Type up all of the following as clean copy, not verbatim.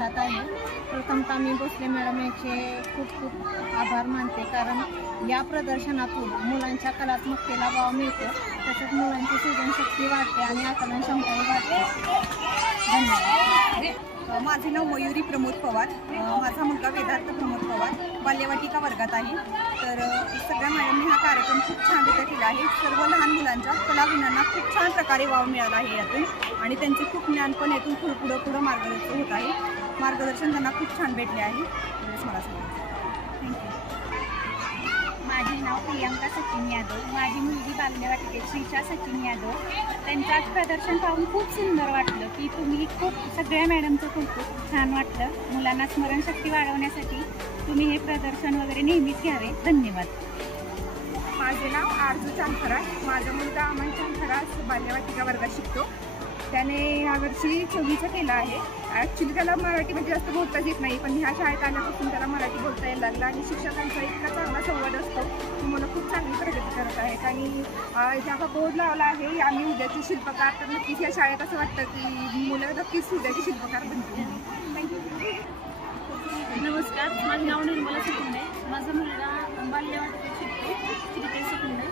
घेतात आहे। प्रथमतः मी भोसले मॅडम यांचे खूप खूप आभार मानते, कारण या प्रदर्शनातून मुलांच्या कलात्मकतेला वाव मिळतो, तसेच मुलांची सृजनशक्ती वाढते आणि आकलन क्षमताही वाढते। धन्यवाद। माझे नाव मयुरी प्रमोद पवार, माझा मुलगा वेदार्थ प्रमोद पवार बाल्यवाटिका वर्गात आहे। तर सगळ्या मॅडमने हा कार्यक्रम खूप छानरित्या केला आहे। सर्व लहान मुलांच्या कलागुणांना खूप छान प्रकारे वाव मिळाला आहे यातून, आणि त्यांचे खूप ज्ञान पण यातून पुढं मार्गदर्शन होत आहे। मार्गदर्शन त्यांना खूप छान भेटले आहे। मला थँक्यू। माझे नाव प्रियंका सचिन यादव, माझी मुलगी बाल्यवाटिकेत श्रीशा सचिन यादव। त्यांचं आज प्रदर्शन पाहून खूप सुंदर वाटलं की तुम्ही खूप सगळ्या मॅडमचं खूप छान वाटलं। मुलांना स्मरणशक्ती वाढवण्यासाठी तुम्ही हे प्रदर्शन वगैरे नेहमीच घ्यावे। धन्यवाद। माझे नाव आरजू चांखरा, माझा मुलगा अमन चांखरा बाल्यवाटिका वर्गात शिकतो। त्याने यावर्षी 24चा केला आहे। ॲक्च्युली त्याला मराठीमध्ये जास्त बोलताच येत नाही, पण ह्या शाळेत आल्यापासून त्याला मराठी बोलता यायला लागला, आणि शिक्षकांचा इतका चांगला संवाद असतो की मुलं खूप चांगली प्रगती करत आहेत। आणि ज्या बोर्ड लावला आहे आम्ही उद्याचे शिल्पकार, तर नक्कीच या शाळेत असं वाटतं की मुलं नक्कीच उद्याचे शिल्पकार बनतील। थँक्यू। नमस्कार, माझे नाव निर्मला सुकुंडे, माझा मुलगा बाल्यवाटिकेत शिकतो श्रीते सुकुंडे।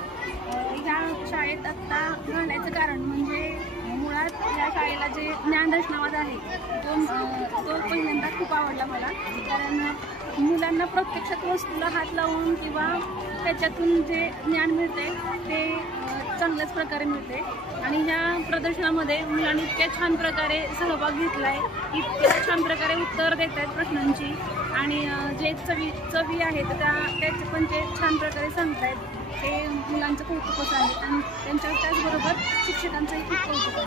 ह्या शाळेत आत्ता घालायचं कारण म्हणजे मुळात या शाळेला जे ज्ञानरचनावाद आहे तो पहिल्यांदा खूप आवडला मला, कारण मुलांना प्रत्यक्षात वस्तूला हात लावून किंवा त्याच्यातून जे ज्ञान मिळते ते चांगल्याच प्रकारे मिळते। आणि ह्या प्रदर्शनामध्ये मुलांनी इतक्या छान प्रकारे सहभाग घेतला आहे, इतक्या छान प्रकारे उत्तर देत आहेत प्रश्नांची, आणि जे चवी आहेत त्याचे पण ते छान प्रकारे सांगतायत। ते मुलांचं कौतुकच आहे, आणि त्याचबरोबर शिक्षकांचंही खूप कौतुक आहे।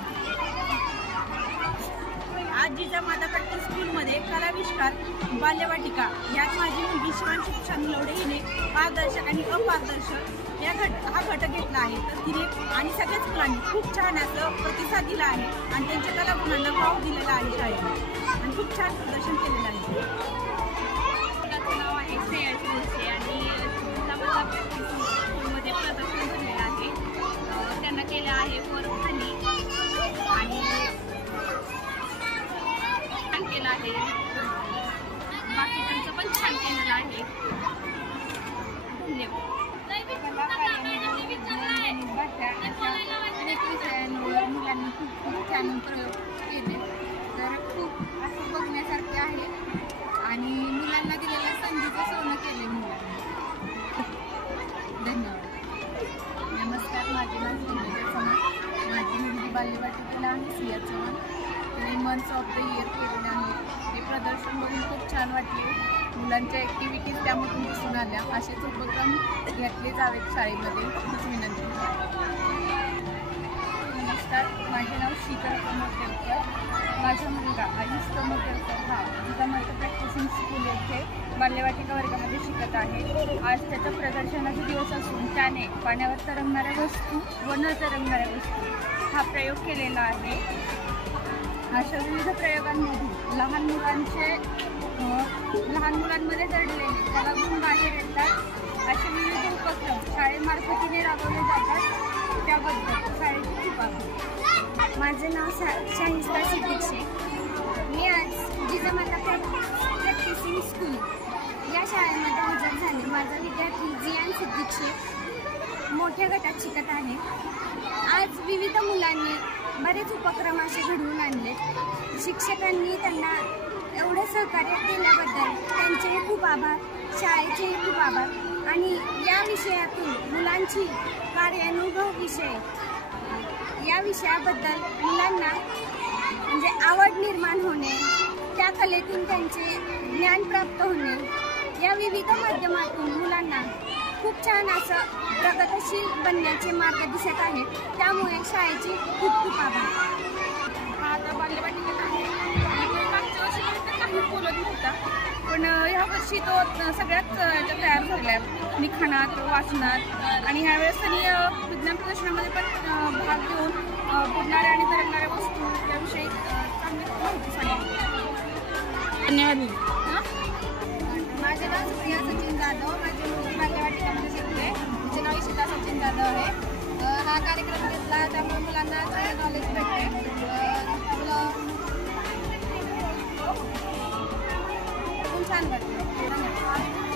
आज जिजामाता पट्टी स्कूलमध्ये कलाविष्कार बाल्यवाटिका यात माझी मुलगी शिवांशी चांगलवडे हिने पारदर्शक आणि अपारदर्शक हा घटक घेतला आहे। तर तिने आणि सगळ्याच मुलांनी खूप छान असं प्रतिसाद दिला आहे, आणि त्यांच्या कलागुणांना वाव दिलेला आहे शाळेने, आणि खूप छान प्रदर्शन केलेलं आहे। मुलाचं नाव आहे श्रेयांश जोशी, आणि जिजामाता पट्टी स्कूलमध्ये प्रदर्शन झालेलं आहे। त्यांना केलं आहे वर खाली, आणि छान केलं आहे, बाकीच्यांचं पण छान केलेलं आहे। धन्यवाद। मुलांनी खूप छान प्रयोग केले, तर खूप असं बघण्यासारखे आहे, आणि मुलांना दिलेल्या संधीचं सोनं केले मुलांनी। धन्यवाद। नमस्कार, माझे नाव सोनल चव्हाण, माझी मुलगी बाल्यवाटिकेला आहे सिया चव्हाण। तिने मंथ्स ऑफ द इयर केलेले आहे। हे प्रदर्शन बघून खूप छान वाटले, मुलांच्या ॲक्टिव्हिटीज त्यामधून दिसून आल्या। असेच उपक्रम घेतले जावेत शाळेमध्ये, खूप विनंती। नमस्कार, माझे नाव शीतल प्रमोद केळकर, माझा मुलगा आयुष प्रमोद केळकर हा जिजामाता प्रॅक्टिसिंग स्कूल येथे बाल्यवाटिका वर्गामध्ये शिकत आहे। आज त्याचा प्रदर्शनाचा दिवस असून त्याने पाण्यावर तरंगणाऱ्या वस्तू व न तरंगणाऱ्या वस्तू हा प्रयोग केलेला आहे। अशा विविध प्रयोगांमधून लहान मुलांमध्ये दडलेले कलागुण बाहेर येतात। असे विविध उपक्रम शाळेमार्फतीने राबवले जातात, त्याबद्दल शाळेचे खूप आभार। माझे नाव शाहिस्ता सिद्दीक शेख, मी आज जिजामाता प्रॅक्टिसिंग स्कूल या शाळेमध्ये हजर झाले। माझा विद्यार्थी जियान सिद्दीक शेख मोठ्या गटात शिकत आहे। आज विविध मुलांनी बरेच उपक्रम असे घडवून आणले। शिक्षकांनी त्यांना एवढं सहकार्य केल्याबद्दल त्यांचेही खूप आभार, शाळेचेही खूप आभार। आणि या विषयातून मुलांची कार्यानुभव विषय या विषयाबद्दल मुलांना म्हणजे आवड निर्माण होणे, त्या कलेतून त्यांचे ज्ञान प्राप्त होणे, या विविध माध्यमातून मुलांना खूप छान असं प्रगतशील बनण्याचे मार्ग दिसत आहेत। त्यामुळे शाळेचे खूप खूप आभार। हा आता बाल्यवाटिकेत आहे, आणि मागच्या वर्षी काही बोलत नव्हता, पण ह्या वर्षी तो सगळ्यात तयार झाला आहे लिखाणात, वाचनात, आणि ह्यावेळेस त्यांनी विज्ञान प्रदर्शनामध्ये पण भाग घेऊन बुडणाऱ्या आणि तरंगणाऱ्या वस्तू याविषयी चांगली माहिती सांगितली। धन्यवाद। माझे नाव सुप्रिया सचिन जाधव, माझी मुलगी बाल्यवाटिकामध्ये शिकते, तिचे नाव इशिता सचिन जाधव आहे। हा कार्यक्रम घेतला त्यामुळे मुलांना चांगले नॉलेज भेटते। छान वाटलं. धन्यवाद.